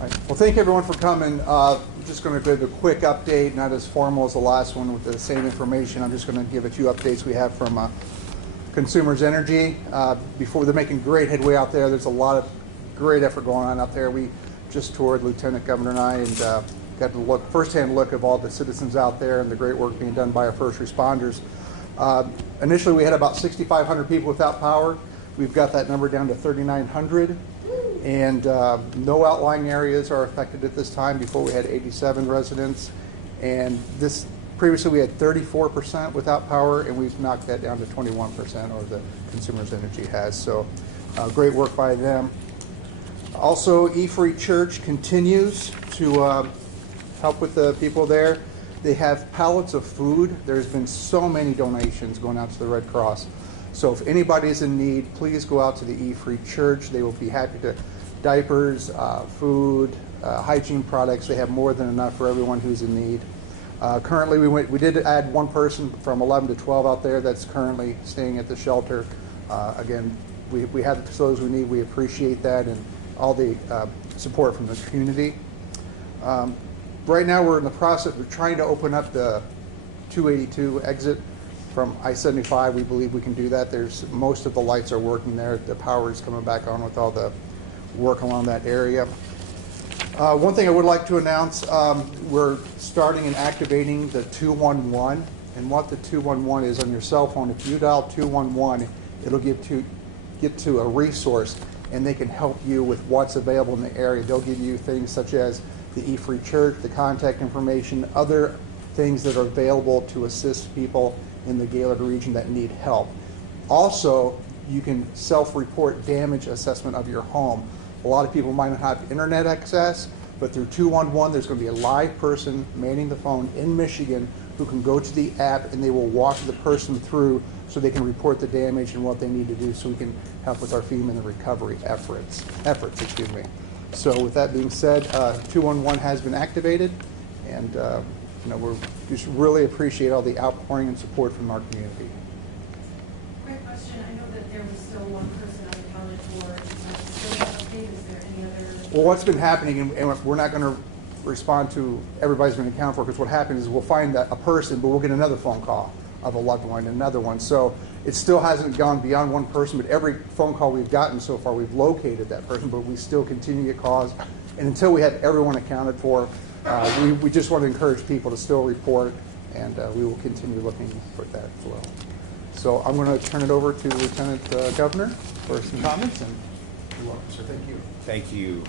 Right. Well, thank you everyone for coming. I'm just going to give a quick update, not as formal as the last one with the same information. I'm just going to give a few updates we have from Consumers Energy. Before they're making great headway out there. There's a lot of great effort going on out there. We just toured, Lieutenant Governor and I, and got to firsthand look of all the citizens out there and the great work being done by our first responders. Initially, we had about 6,500 people without power. We've got that number down to 3,900. And no outlying areas are affected at this time. Before we had 87 residents, and this previously we had 34% without power, and we've knocked that down to 21%, or the Consumers Energy has. So great work by them. Also, E-Free Church continues to help with the people there. They have pallets of food. There's been so many donations going out to the Red Cross. So if anybody's in need, please go out to the E-Free Church. They will be happy to diapers, food, hygiene products. They have more than enough for everyone who's in need. Currently, we did add one person from 11 to 12 out there that's currently staying at the shelter. Again, we have the facilities we need. We appreciate that and all the support from the community. Right now, we're in the process of trying to open up the 282 exit from I-75. We believe we can do that. Most of the lights are working there. The power is coming back on with all the work along that area. One thing I would like to announce, we're starting and activating the 211. And what the 211 is on your cell phone, if you dial 211, it'll get to a resource, and they can help you with what's available in the area. They'll give you things such as the E-Free Church, the contact information, other things that are available to assist people in the Gaylord region that need help. Also, you can self-report damage assessment of your home. A lot of people might not have internet access, but through 211, there's going to be a live person manning the phone in Michigan who can go to the app, and they will walk the person through so they can report the damage and what they need to do, so we can help with our FEMA and the recovery efforts. So with that being said, 211 has been activated, and we just really appreciate all the outpouring and support from our community. Quick question. I know that there was still one person unaccounted for. Is that still okay? Is there any other? Well, what's been happening, and we're not going to respond to everybody's been accounted for, because what happens is we'll find a person, but we'll get another phone call of a loved one, another one. So it still hasn't gone beyond one person, but every phone call we've gotten so far, we've located that person, but we still continue to get calls. And until we have everyone accounted for, we just want to encourage people to still report, and we will continue looking for that as well. So I'm going to turn it over to Lieutenant Governor for some comments, and you're welcome, sir. Thank you. Thank you,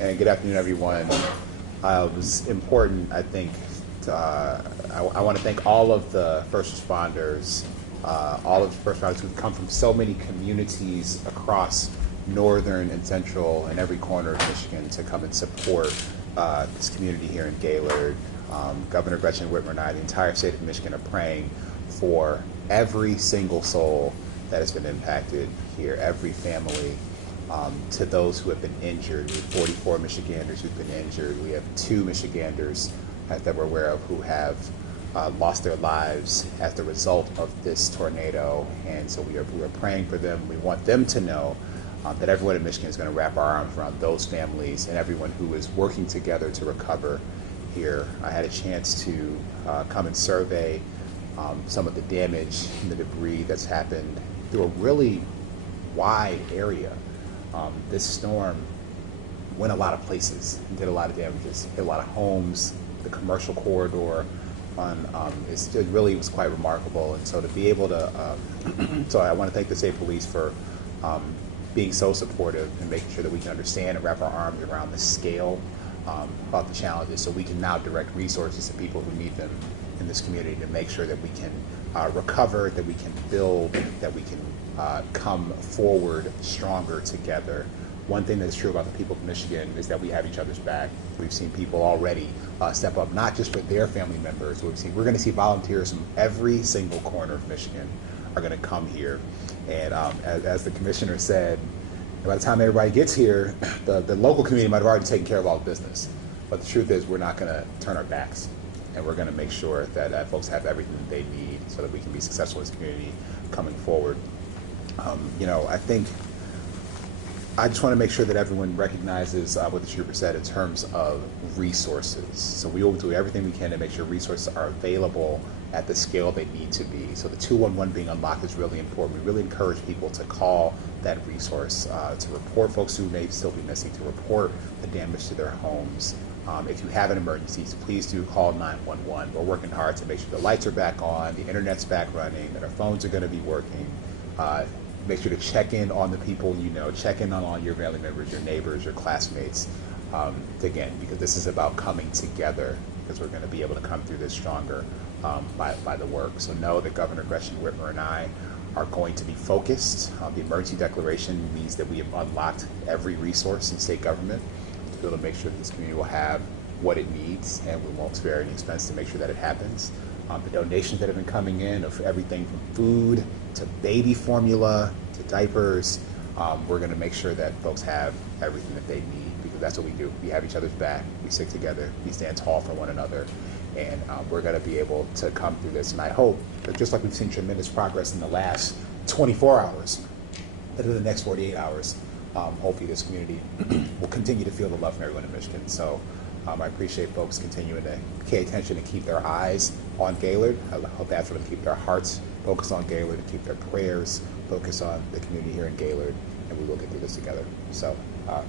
and good afternoon, everyone. It was important, I think, I want to thank all of the first responders, who've come from so many communities across northern and central and every corner of Michigan to come and support this community here in Gaylord. Governor Gretchen Whitmer and I, the entire state of Michigan, are praying for every single soul that has been impacted here, every family. To those who have been injured, we have 44 Michiganders who've been injured. We have 2 Michiganders that we're aware of who have lost their lives as the result of this tornado, and so we are praying for them. We want them to know that everyone in Michigan is going to wrap our arms around those families and everyone who is working together to recover here. I had a chance to come and survey some of the damage and the debris that's happened through a really wide area. This storm went a lot of places and did a lot of damages, hit a lot of homes, the commercial corridor. It really was quite remarkable, and so to be able to, so I want to thank the state police for being so supportive and making sure that we can understand and wrap our arms around the scale about the challenges, so we can now direct resources to people who need them in this community to make sure that we can recover, that we can build, that we can come forward stronger together. One thing that's true about the people of Michigan is that we have each other's back. We've seen people already step up, not just for their family members. We're going to see volunteers from every single corner of Michigan are going to come here. And as the commissioner said, by the time everybody gets here, the local community might have already taken care of all the business. But the truth is, we're not going to turn our backs, and we're going to make sure that folks have everything that they need so that we can be successful as a community coming forward. I think I just want to make sure that everyone recognizes what the trooper said in terms of resources. So we will do everything we can to make sure resources are available at the scale they need to be. So the 211 being unlocked is really important. We really encourage people to call that resource, to report folks who may still be missing, to report the damage to their homes. If you have an emergency, please do call 911. We're working hard to make sure the lights are back on, the internet's back running, that our phones are going to be working. Make sure to check in on the people you know, check in on all your family members, your neighbors, your classmates, again, because this is about coming together, because we're going to be able to come through this stronger by the work. So know that Governor Gretchen Whitmer and I are going to be focused. The emergency declaration means that we have unlocked every resource in state government to be able to make sure that this community will have what it needs, and we won't spare any expense to make sure that it happens. The donations that have been coming in of everything from food to baby formula to diapers, we're going to make sure that folks have everything that they need, because that's what we do. We have each other's back. We stick together. We stand tall for one another. And we're going to be able to come through this. And I hope that just like we've seen tremendous progress in the last 24 hours, that in the next 48 hours, hopefully this community will continue to feel the love from everyone in Michigan. So I appreciate folks continuing to pay attention and keep their eyes on Gaylord. I hope that's going to keep their hearts focused on Gaylord and keep their prayers focused on the community here in Gaylord, and we will get through this together. So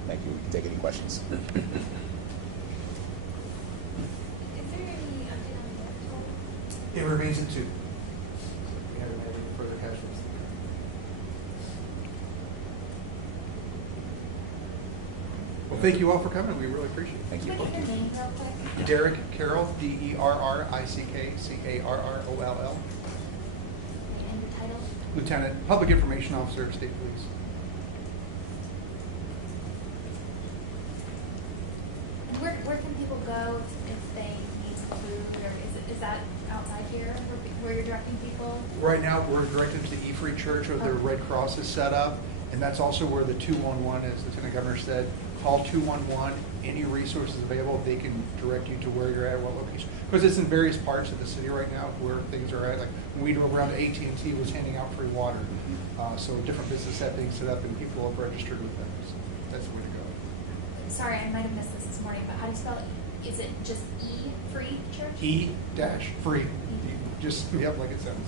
thank you. We can take any questions. Is there any update on the It remains at 2. We haven't had any further casualties. Well, thank you all for coming. We really appreciate it. Thank you. Can I get your name real quick? Derek Carroll, DERRICK, CARROLL, And your title? Lieutenant, Public Information Officer, State Police. And where can people go if they need some food, or is that outside here where you're directing people? Right now, we're directed to the E-Free Church where the Red Cross is set up, and that's also where the 211, as Lieutenant Governor said, call 211. Any resources available, they can direct you to where you're at, what location. Because it's in various parts of the city right now where things are at. Like when we drove around, AT&T was handing out free water. So different businesses have things set up, and people have registered with them. So that's the way to go. Sorry, I might have missed this morning, but how do you spell it? Is it just E-Free Church? E-free. Just, yep, like it sounds.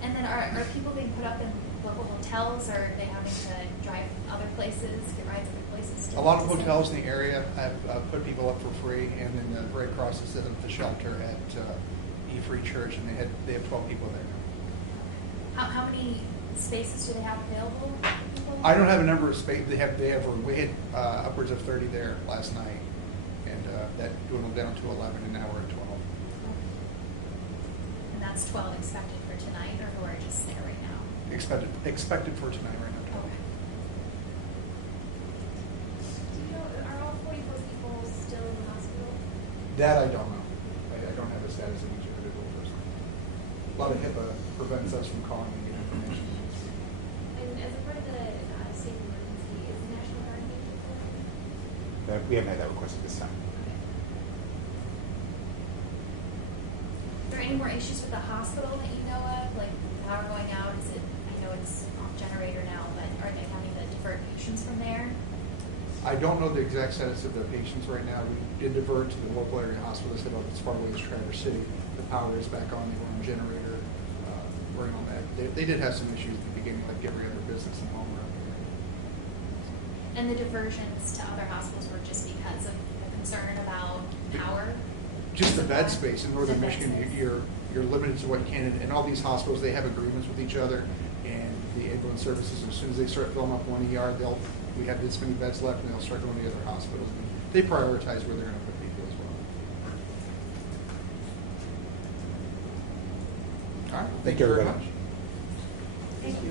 And then are people being put up in local hotels, or are they having to drive other places, get rides other places? A lot of hotels in the area have put people up for free, and then the Red Cross has set up the shelter at E-Free Church, and they have 12 people there. How many spaces do they have available for people? I don't have a number of space. We had upwards of 30 there last night, and that dwindled down to 11, and now we're at 12. And that's 12 expected for tonight, or who are just there right now? Expected for tonight right now. Okay. Do you know, are all 44 people still in the hospital? That I don't know. I don't have the status of each individual person. A lot of HIPAA prevents us from calling and getting information. And as a part of the state of emergency, is the National Guard being deployed? We haven't had that request at this time. Are there any more issues with the hospital that you know of, like power going out? Is it? I know it's off generator now, but are they having to divert patients from there? I don't know the exact status of the patients right now. We did divert to the local area hospital. They said about as far away as Traverse City. The power is back on. They were on generator, working on that. They did have some issues at the beginning, like every other business and home around here. And the diversions to other hospitals were just because of the concern about power? Just the bed space in northern The bed Michigan, space. you're limited to what you can. And all these hospitals, they have agreements with each other, and the ambulance services, as soon as they start filling up one ER, we have this many beds left, and they'll start going to the other hospitals. And they prioritize where they're going to put people as well. All right. Thank you very everybody. much. Thank you.